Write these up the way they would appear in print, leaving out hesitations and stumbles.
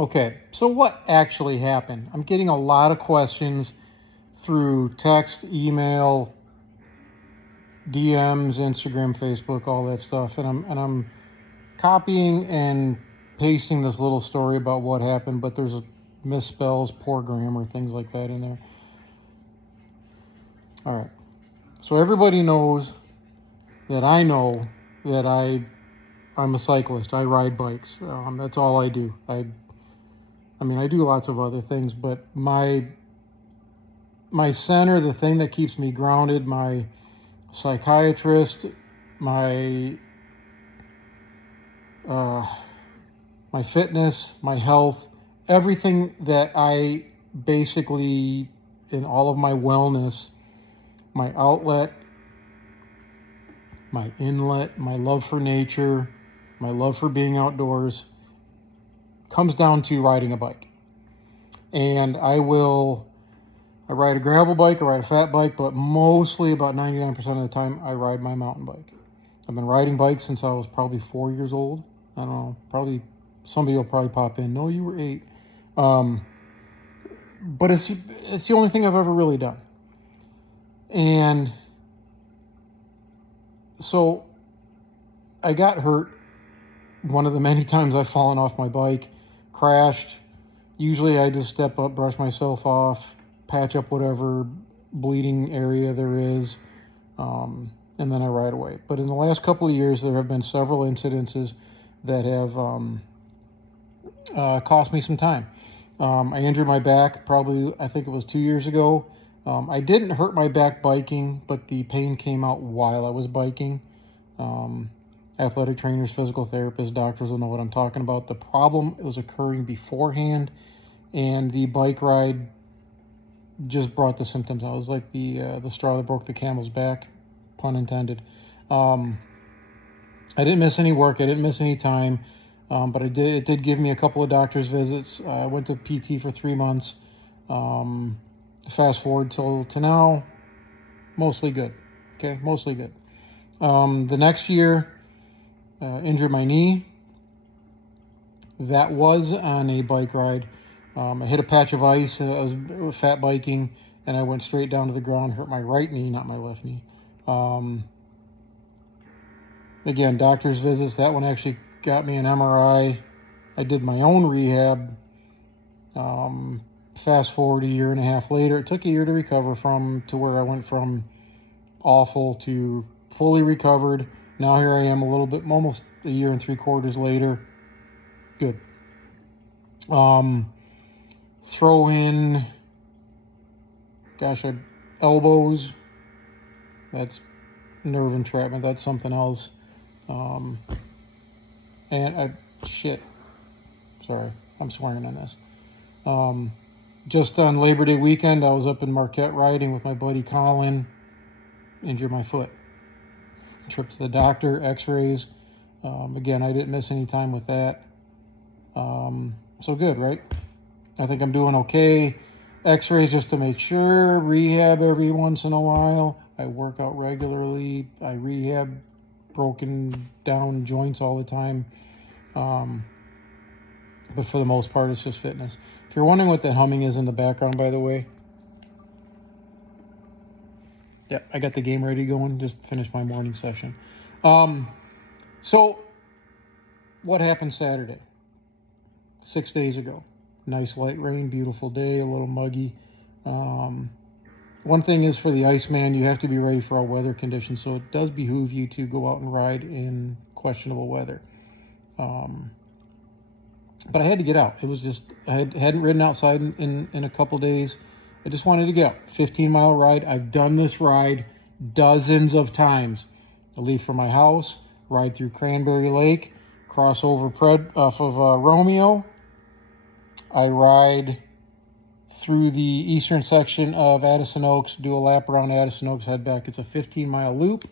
Okay, so what actually happened? I'm getting a lot of questions through text, email, DMs, Instagram, Facebook, all that stuff, and I'm copying and pasting this little story about what happened, but there's misspells, poor grammar, things like that in there. All right, so everybody knows that I know that I'm a cyclist. I ride bikes. That's all I do. I mean, I do lots of other things, but my center, the thing that keeps me grounded, my psychiatrist, my my fitness, my health, everything that I basically, in all of my wellness, my outlet, my inlet, my love for nature, my love for being outdoors, comes down to riding a bike. And I ride a gravel bike, I ride a fat bike, but mostly about 99% of the time I ride my mountain bike. I've been riding bikes since I was probably 4 years old. I don't know, probably somebody will probably pop in. No, you were 8. But it's the only thing I've ever really done. And so I got hurt one of the many times I've fallen off my bike, crashed. Usually I just step up, brush myself off, patch up whatever bleeding area there is, and then I ride away. But in the last couple of years, there have been several incidences that have cost me some time. I injured my back probably, I think it was 2 years ago. I didn't hurt my back biking, but the pain came out while I was biking. Athletic trainers, physical therapists, doctors will know what I'm talking about. The problem was occurring beforehand, and the bike ride just brought the symptoms out. It was like the straw that broke the camel's back, pun intended. I didn't miss any work. I didn't miss any time, but it did give me a couple of doctor's visits. I went to PT for 3 months. Fast forward to now, mostly good. Okay, mostly good. The next year, injured my knee. That was on a bike ride. I hit a patch of ice. I was fat biking, and I went straight down to the ground, hurt my right knee, not my left knee. Again, doctor's visits. That one actually got me an MRI. I did my own rehab. Fast forward a year and a half later, it took a year to recover to where I went from awful to fully recovered. Now here I am a little bit, almost a year and 3/4 later. Good. Throw in, elbows. That's nerve entrapment. That's something else. Sorry, I'm swearing on this. Just on Labor Day weekend, I was up in Marquette riding with my buddy Colin. Injured my foot. Trip to the doctor, x-rays. Again, I didn't miss any time with that. So good, right? I think I'm doing okay. X-rays just to make sure. Rehab every once in a while. I work out regularly. I rehab broken down joints all the time. But for the most part, it's just fitness. If you're wondering what that humming is in the background, by the way, yeah, I got the game ready going. Just finished my morning session. So what happened Saturday? 6 days ago. Nice light rain, beautiful day, a little muggy. One thing is, for the Iceman, you have to be ready for all weather conditions, so it does behoove you to go out and ride in questionable weather. But I had to get out. It was just, I hadn't ridden outside in a couple days. I just wanted to get out. 15-mile ride. I've done this ride dozens of times. I leave from my house, ride through Cranberry Lake, cross over off of Romeo. I ride through the eastern section of Addison Oaks, do a lap around Addison Oaks, head back. It's a 15-mile loop.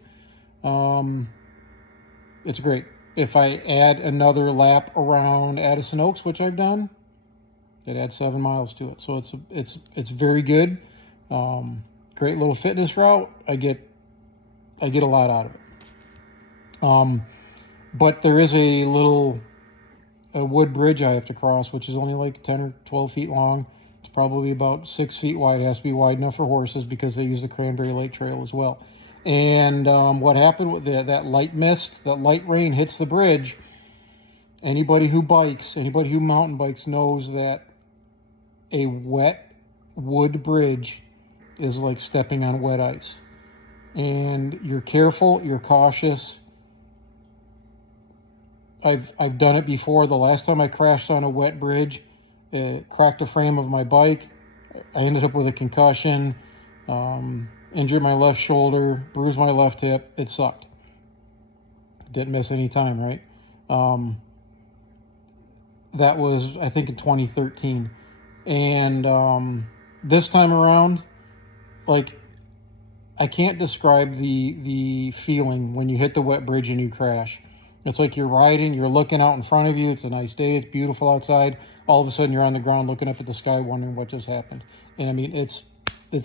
It's great. If I add another lap around Addison Oaks, which I've done, it adds 7 miles to it. So it's very good. Great little fitness route. I get a lot out of it. But there is a little a wood bridge I have to cross, which is only like 10 or 12 feet long. It's probably about 6 feet wide. It has to be wide enough for horses because they use the Cranberry Lake Trail as well. And what happened with that light mist, that light rain hits the bridge. Anybody who bikes, anybody who mountain bikes knows that a wet wood bridge is like stepping on wet ice. And you're careful, you're cautious. I've done it before. The last time I crashed on a wet bridge, it cracked the frame of my bike. I ended up with a concussion, injured my left shoulder, bruised my left hip. It sucked. Didn't miss any time, right? That was, I think, in 2013. And this time around, like, I can't describe the feeling when you hit the wet bridge and you crash. It's like you're riding, you're looking out in front of you. It's a nice day. It's beautiful outside. All of a sudden, you're on the ground looking up at the sky, wondering what just happened. And I mean, it's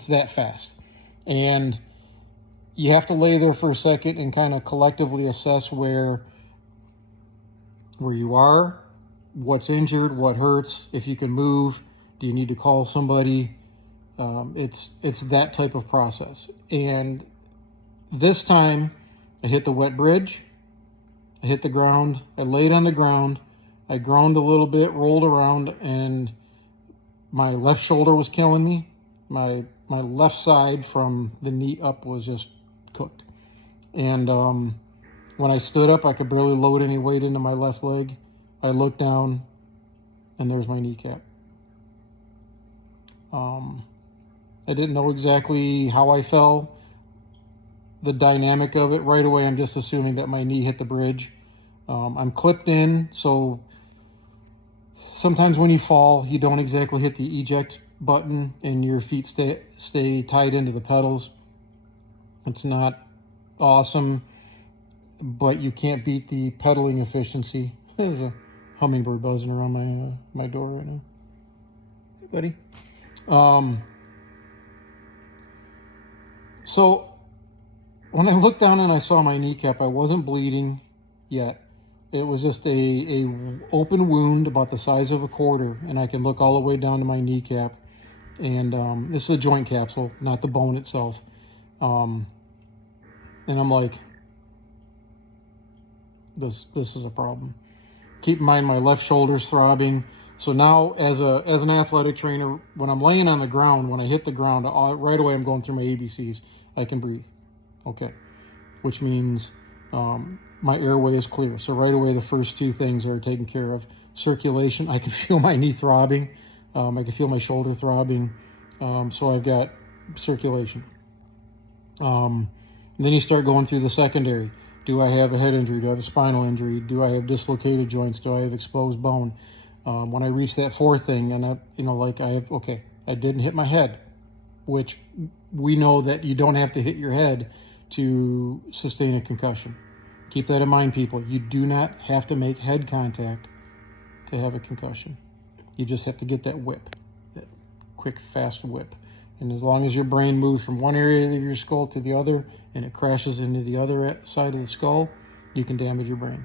that fast. And you have to lay there for a second and kind of collectively assess where you are, what's injured, what hurts, if you can move, do you need to call somebody? It's that type of process. And this time, I hit the wet bridge. I hit the ground. I laid on the ground. I groaned a little bit, rolled around, and my left shoulder was killing me. My left side from the knee up was just cooked. And when I stood up, I could barely load any weight into my left leg. I looked down, and there's my kneecap. I didn't know exactly how I fell, the dynamic of it. Right away, I'm just assuming that my knee hit the bridge. I'm clipped in, so sometimes when you fall, you don't exactly hit the eject button and your feet stay tied into the pedals. It's not awesome, but you can't beat the pedaling efficiency. There's a hummingbird buzzing around my door right now. Hey, buddy. So when I looked down and I saw my kneecap, I wasn't bleeding yet. It was just a open wound about the size of a quarter, and I can look all the way down to my kneecap. And this is a joint capsule, not the bone itself. And I'm like, this is a problem. Keep in mind my left shoulder's throbbing. So now, as an athletic trainer, when I'm laying on the ground, when I hit the ground, right away I'm going through my ABCs. I can breathe, okay, which means my airway is clear. So right away, the first two things are taken care of. Circulation, I can feel my knee throbbing. I can feel my shoulder throbbing. So I've got circulation. And then you start going through the secondary. Do I have a head injury? Do I have a spinal injury? Do I have dislocated joints? Do I have exposed bone? When I reach that fourth thing, and I didn't hit my head, which we know that you don't have to hit your head to sustain a concussion. Keep that in mind, people. You do not have to make head contact to have a concussion. You just have to get that whip, that quick, fast whip. And as long as your brain moves from one area of your skull to the other and it crashes into the other side of the skull, you can damage your brain.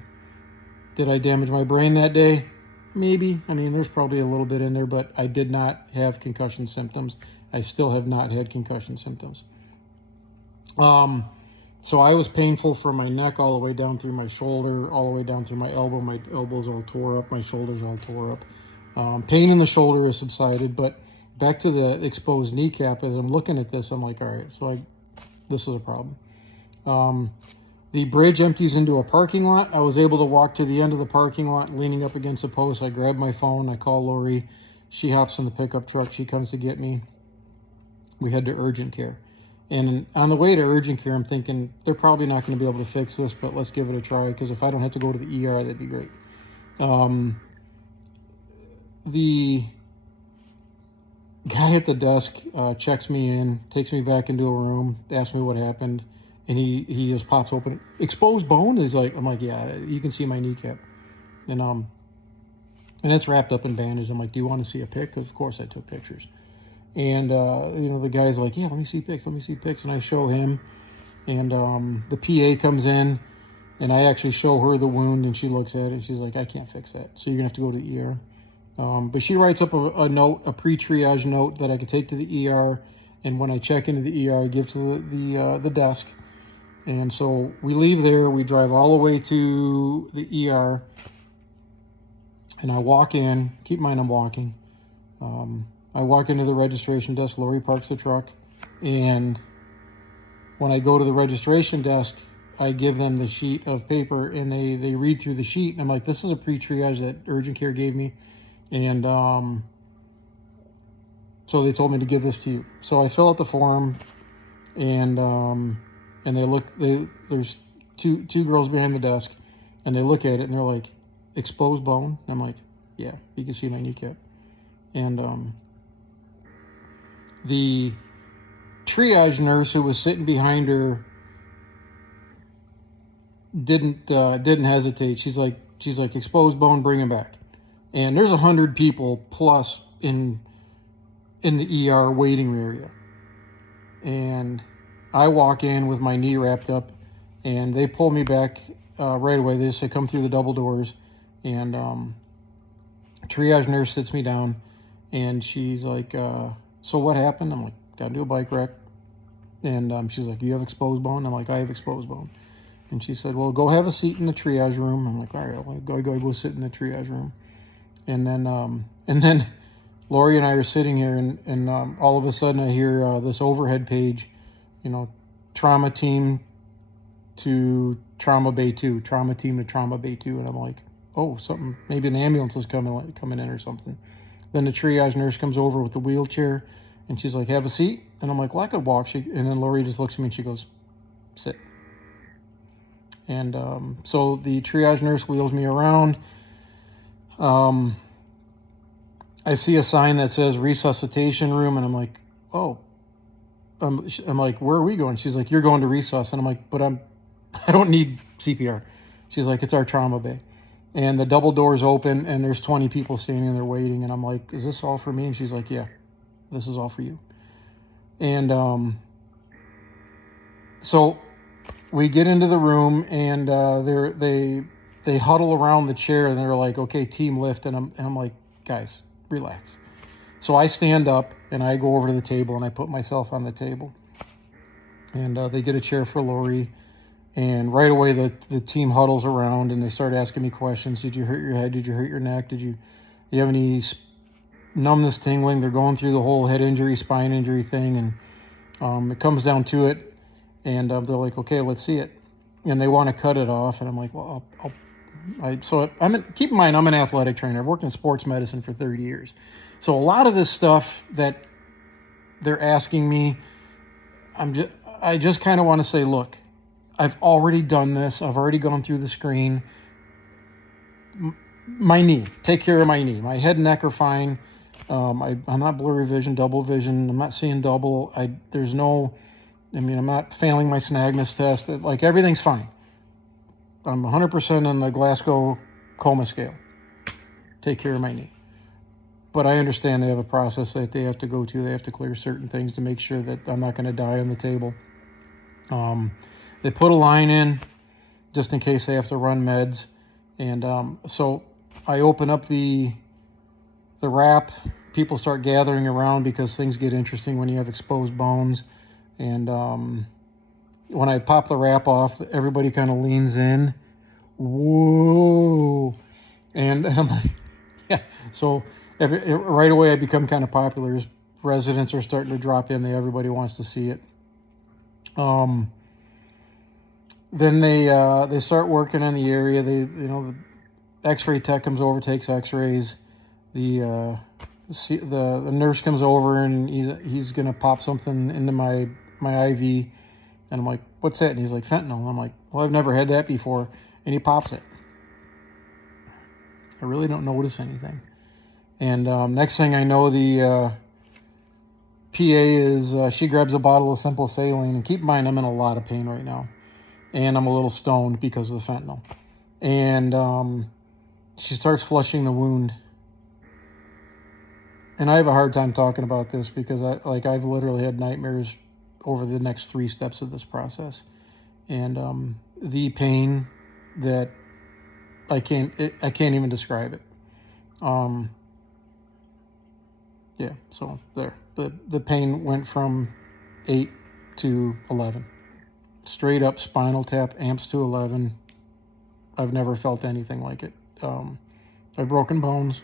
Did I damage my brain that day? Maybe. I mean, there's probably a little bit in there, but I did not have concussion symptoms. I still have not had concussion symptoms. So I was painful from my neck all the way down through my shoulder, all the way down through my elbow. My elbow's all tore up. My shoulder's all tore up. Pain in the shoulder has subsided, but back to the exposed kneecap, as I'm looking at this, I'm like, all right, so this is a problem. The bridge empties into a parking lot. I was able to walk to the end of the parking lot, leaning up against a post. I grab my phone. I call Lori. She hops in the pickup truck. She comes to get me. We head to urgent care. And on the way to urgent care, I'm thinking, they're probably not going to be able to fix this, but let's give it a try, because if I don't have to go to the ER, that'd be great. The guy at the desk checks me in, takes me back into a room, asks me what happened, and he just pops open. Exposed bone? I'm like, yeah, you can see my kneecap. And it's wrapped up in bandage. I'm like, do you want to see a pic? Because of course I took pictures. And the guy's like, yeah, let me see pics. And I show him, and the PA comes in, And I actually show her the wound, and she looks at it, and she's like, I can't fix that. So you're going to have to go to the ER. But she writes up a note, a pre-triage note that I could take to the ER. And when I check into the ER, I give to the desk. And so we leave there. We drive all the way to the ER. And I walk in. Keep in mind I'm walking. I walk into the registration desk. Lori parks the truck. And when I go to the registration desk, I give them the sheet of paper, and they read through the sheet. And I'm like, this is a pre-triage that urgent care gave me. And so they told me to give this to you. So I fill out the form, and they look. There's two girls behind the desk, and they look at it, and they're like, exposed bone? And I'm like, yeah, you can see my kneecap. And the triage nurse who was sitting behind her didn't hesitate. She's like, exposed bone, bring him back. And there's 100 people plus in the ER waiting area. And I walk in with my knee wrapped up, and they pull me back right away. They just say, come through the double doors. And triage nurse sits me down, and she's like, so what happened? I'm like, got into a bike wreck. And she's like, you have exposed bone? I'm like, I have exposed bone. And she said, well, go have a seat in the triage room. I'm like, all right, I'll go sit in the triage room. And then Lori and I are sitting here, and all of a sudden I hear this overhead page, trauma team to trauma bay 2, trauma team to trauma bay 2. And I'm like, oh, something, maybe an ambulance is coming in or something. Then the triage nurse comes over with the wheelchair, and she's like, have a seat. And I'm like, well, I could walk. And then Lori just looks at me and she goes, sit. And so the triage nurse wheels me around. I see a sign that says resuscitation room, and I'm like, oh. I'm like, where are we going? She's like, you're going to resus. And I'm like, but I don't need CPR. She's like, it's our trauma bay. And the double doors open, and there's 20 people standing there waiting. And I'm like, is this all for me? And she's like, yeah, this is all for you. And so we get into the room, and they huddle around the chair, and they're like, okay, team lift. And I'm like, guys, relax. So I stand up, and I go over to the table, and I put myself on the table. And they get a chair for Lori. And right away, the team huddles around, and they start asking me questions. Did you hurt your head? Did you hurt your neck? Do you have any numbness, tingling? They're going through the whole head injury, spine injury thing. And it comes down to it. And they're like, okay, let's see it. And they want to cut it off. And I'm like, well, keep in mind, I'm an athletic trainer. I've worked in sports medicine for 30 years. So a lot of this stuff that they're asking me, I just kind of want to say, look, I've already done this. I've already gone through the screen. My knee, take care of my knee. My head and neck are fine. I'm not blurry vision, double vision. I'm not seeing double. I'm not failing my Snagness test. Like, everything's fine. I'm 100% on the Glasgow Coma scale. Take care of my knee. But I understand they have a process that they have to go to. They have to clear certain things to make sure that I'm not going to die on the table. They put a line in just in case they have to run meds. And so I open up the wrap. People start gathering around because things get interesting when you have exposed bones. And when I pop the wrap off, everybody kind of leans in. Whoa. And I'm like, yeah. So right away I become kind of popular. Residents are starting to drop in. Everybody wants to see it. Then they start working on the area. The X-ray tech comes over, takes X-rays. The nurse comes over, and he's gonna pop something into my IV, and I'm like, what's that? And he's like, fentanyl. And I'm like, well, I've never had that before. And he pops it. I really don't notice anything. And next thing I know, the PA is she grabs a bottle of simple saline. And keep in mind, I'm in a lot of pain right now. And I'm a little stoned because of the fentanyl. And she starts flushing the wound. And I have a hard time talking about this because I've literally had nightmares over the next 3 steps of this process. And the pain that I can't even describe it. Yeah, so there. The pain went from 8 to 11. Straight up spinal tap, amps to 11. I've never felt anything like it. I've broken bones.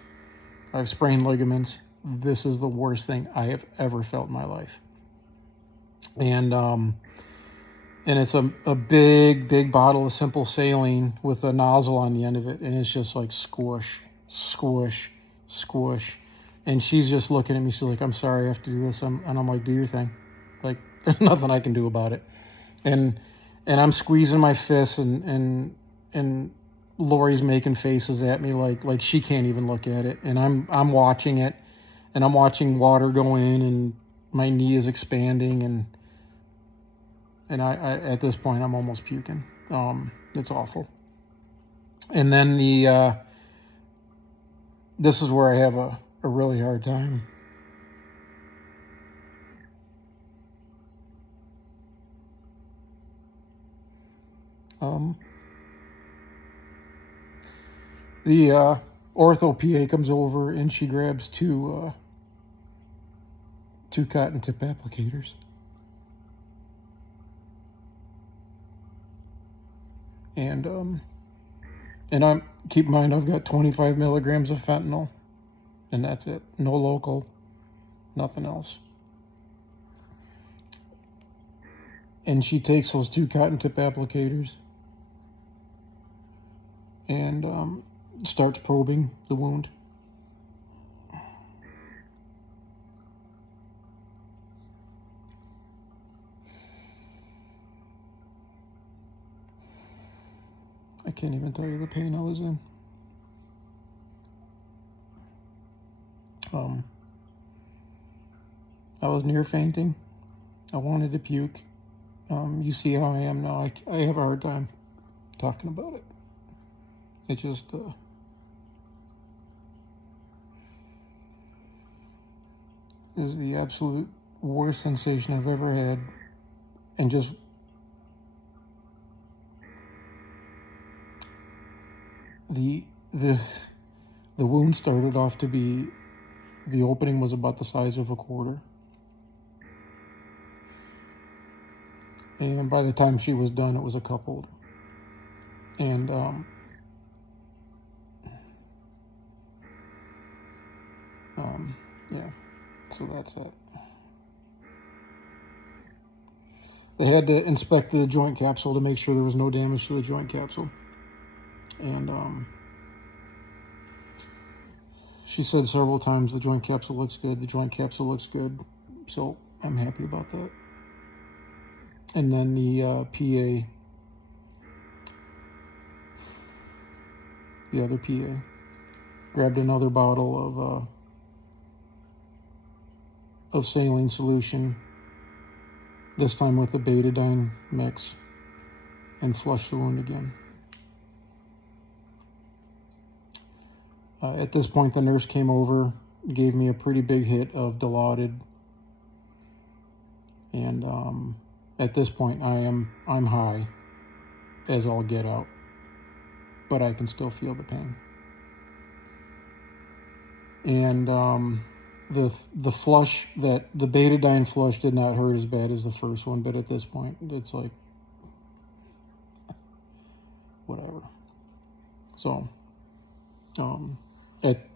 I've sprained ligaments. This is the worst thing I have ever felt in my life. And it's a big bottle of simple saline with a nozzle on the end of it, and it's just like squish, squish, squish. And she's just looking at me. She's like, "I'm sorry, I have to do this." And I'm like, "Do your thing." Like, there's nothing I can do about it. And I'm squeezing my fists, and Lori's making faces at me like she can't even look at it. And I'm watching it, and I'm watching water go in, and my knee is expanding, and I at this point I'm almost puking. It's awful. And then this is where I have a really hard time. The ortho PA comes over, and she grabs two cotton tip applicators. And keep in mind, I've got 25 milligrams of fentanyl, and that's it. No local, nothing else. And she takes those two cotton tip applicators and starts probing the wound. I can't even tell you the pain I was in. I was near fainting. I wanted to puke. You see how I am now. I have a hard time talking about it. It just is the absolute worst sensation I've ever had, and just the wound started off to be, the opening was about the size of a quarter, and by the time she was done, it was a cup holder. And yeah, so that's it. They had to inspect the joint capsule to make sure there was no damage to the joint capsule. And she said several times, "The joint capsule looks good, the joint capsule looks good." So I'm happy about that. And then the PA, the other PA, grabbed another bottle of saline solution, this time with the betadine mix, and flushed the wound again. At this point, the nurse came over, gave me a pretty big hit of Dilaudid, and at this point, I'm high as all get out, but I can still feel the pain. And the flush, that the betadine flush did not hurt as bad as the first one, but at this point, it's like whatever. So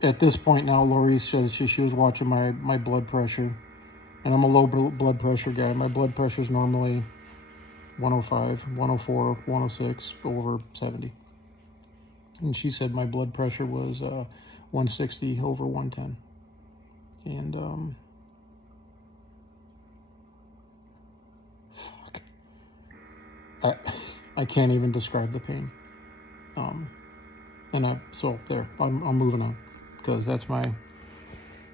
at this point now, Lori says she was watching my blood pressure, and I'm a low blood pressure guy. My blood pressure is normally 105, 104, 106 over 70. And she said my blood pressure was 160 over 110. And I can't even describe the pain. So there, I'm moving on, because that's my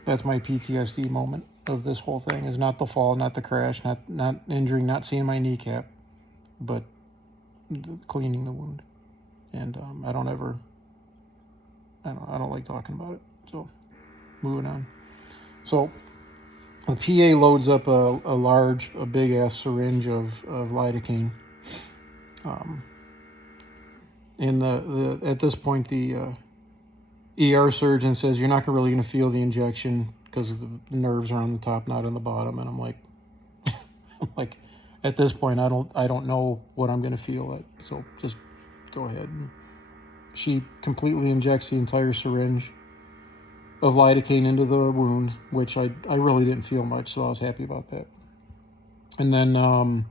PTSD moment of this whole thing, is not the fall, not the crash, not injuring, not seeing my kneecap, but cleaning the wound. And I don't like talking about it. So moving on. So the PA loads up a big ass syringe of lidocaine. And at this point, the ER surgeon says you're not really going to feel the injection because the nerves are on the top, not on the bottom. And I'm like, like, at this point, I don't know what I'm going to feel at. So just go ahead. And she completely injects the entire syringe of lidocaine into the wound, which I really didn't feel much, so I was happy about that. And then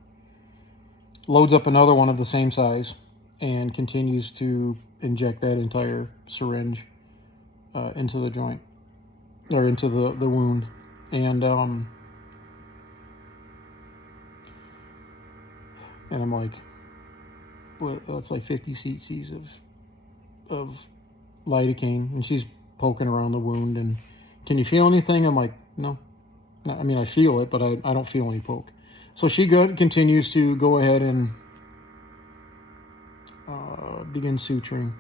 loads up another one of the same size and continues to inject that entire syringe into the joint, or into the wound. And I'm like, well, that's like 50 cc's of lidocaine, and she's poking around the wound. And can you feel anything? I'm like, no. I mean, I feel it, but I don't feel any poke. So she continues to go ahead and begin suturing.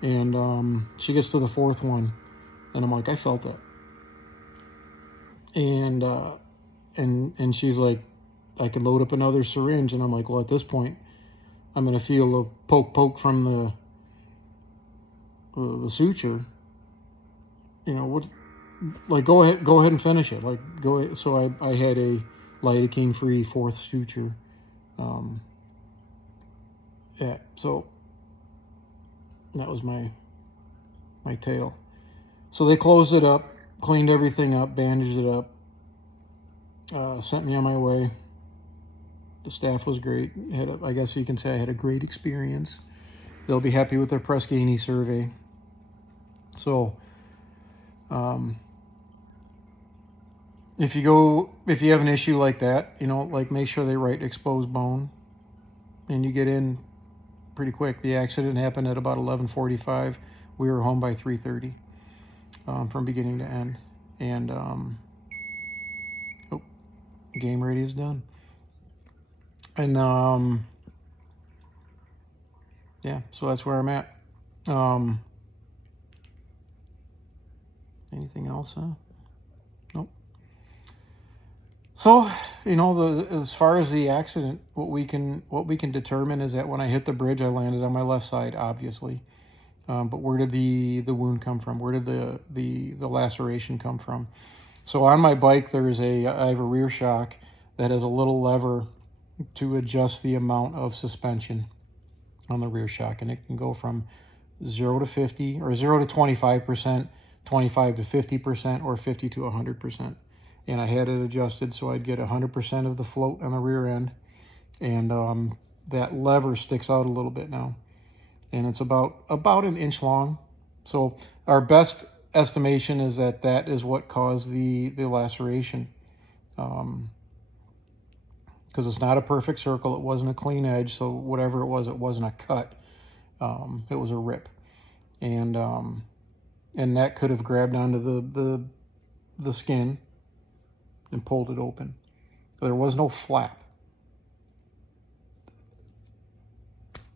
And she gets to the fourth one, and I'm like, I felt that. And she's like, I could load up another syringe. And I'm like, well, at this point, I'm going to feel a poke from the suture. You know what? Like, go ahead and finish it. Like, go ahead. So I had a lidocaine-free fourth suture. Yeah. So that was my tale. So they closed it up, cleaned everything up, bandaged it up, sent me on my way. The staff was great. I guess you can say I had a great experience. They'll be happy with their Press Ganey survey. So, if you have an issue like that, you know, like, make sure they write exposed bone, and you get in pretty quick. The accident happened at about 11:45. We were home by 3:30, from beginning to end. And game ready is done. And yeah, so that's where I'm at. Anything else? Nope. So, you know, as far as the accident, what we can determine is that when I hit the bridge, I landed on my left side, obviously. But where did the wound come from? Where did the laceration come from? So on my bike, I have a rear shock that has a little lever to adjust the amount of suspension on the rear shock, and it can go from 0 to 50, or 0 to 25%, 25 to 50%, or 50 to 100%. And I had it adjusted so I'd get 100% of the float on the rear end. And that lever sticks out a little bit now, and it's about an inch long. So our best estimation is that is what caused the laceration. Because it's not a perfect circle. It wasn't a clean edge. So whatever it wasn't a cut. It was a rip. And that could have grabbed onto the skin and pulled it open. There was no flap.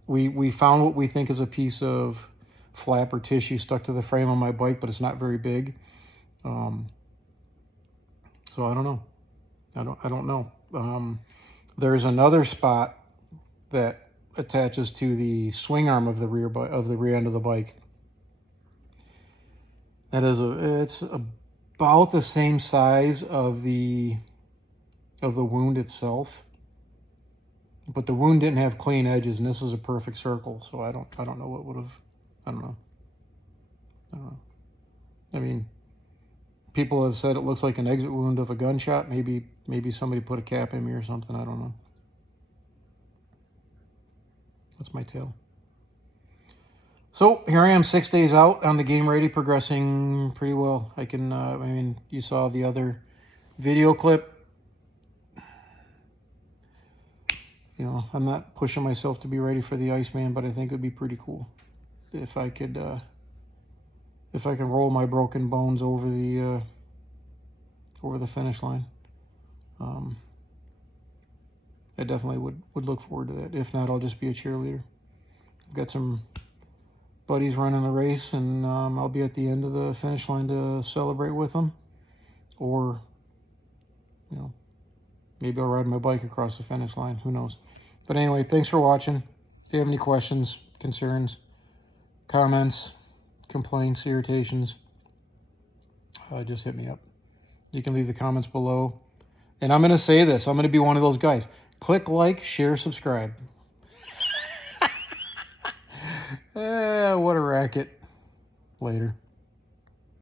We found what we think is a piece of flap or tissue stuck to the frame of my bike, but it's not very big. So I don't know. I don't know. There's another spot that attaches to the swing arm of the rear end of the bike. It's about the same size of the wound itself, but the wound didn't have clean edges, and this is a perfect circle. So I don't know what would have. I don't know. I mean, people have said it looks like an exit wound of a gunshot. Maybe somebody put a cap in me or something. I don't know. That's my tale. So here I am 6 days out on the Game Ready, progressing pretty well. I mean, you saw the other video clip. You know, I'm not pushing myself to be ready for the Iceman, but I think it'd be pretty cool if I could roll my broken bones over the finish line. I definitely would look forward to that. If not, I'll just be a cheerleader. I've got some buddies running the race, and I'll be at the end of the finish line to celebrate with them. Or, you know, maybe I'll ride my bike across the finish line. Who knows? But anyway, thanks for watching. If you have any questions, concerns, comments, complaints, irritations, just hit me up. You can leave the comments below. And I'm going to say this. I'm going to be one of those guys. Click like, share, subscribe. What a racket. Later.